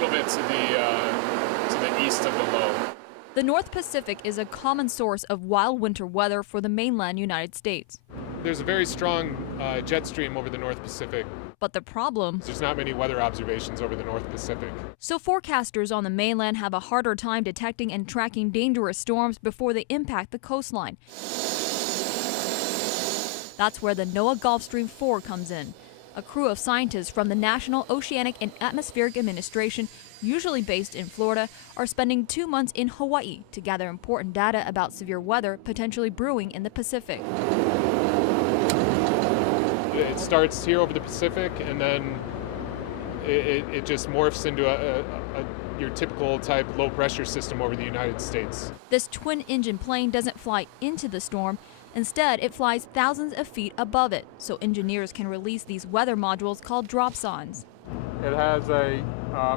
little bit to the east of the low. The North Pacific is a common source of wild winter weather for the mainland United States. There's a very strong jet stream over the North Pacific. But the problem? There's not many weather observations over the North Pacific. So forecasters on the mainland have a harder time detecting and tracking dangerous storms before they impact the coastline. That's where the Noaa Gulfstream 4 comes in. A crew of scientists from the National Oceanic and Atmospheric Administration, usually based in Florida, are spending 2 months in Hawaii to gather important data about severe weather potentially brewing in the Pacific. It starts here over the Pacific, and then it just morphs into your typical type low pressure system over the United States. This twin-engine plane doesn't fly into the storm. Instead, it flies thousands of feet above it, so engineers can release these weather modules called dropsondes. It has a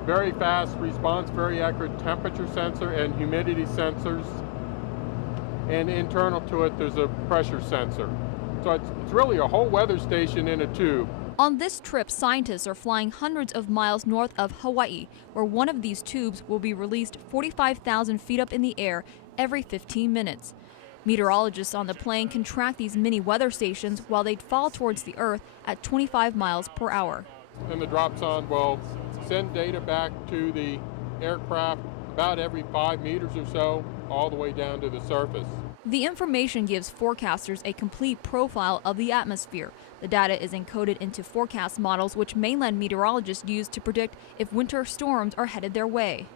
very fast response, very accurate temperature sensor and humidity sensors. And internal to it, there's a pressure sensor. So it's really a whole weather station in a tube. On this trip, scientists are flying hundreds of miles north of Hawaii, where one of these tubes will be released 45,000 feet up in the air every 15 minutes. Meteorologists on the plane can track these mini weather stations while they fall towards the Earth at 25 miles per hour. And the dropsonde will send data back to the aircraft about every 5 meters or so, all the way down to the surface. The information gives forecasters a complete profile of the atmosphere. The data is encoded into forecast models which mainland meteorologists use to predict if winter storms are headed their way.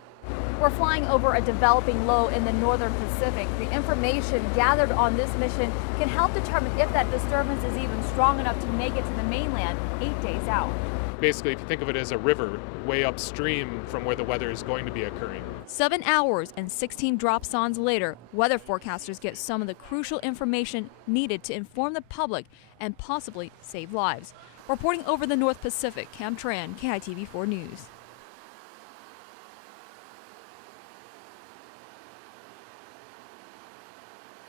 We're flying over a developing low in the northern Pacific. The information gathered on this mission can help determine if that disturbance is even strong enough to make it to the mainland 8 days out. Basically, if you think of it as a river way upstream from where the weather is going to be occurring. 7 hours and 16 dropsondes later, weather forecasters get some of the crucial information needed to inform the public and possibly save lives. Reporting over the North Pacific, Cam Tran, KITV4 News.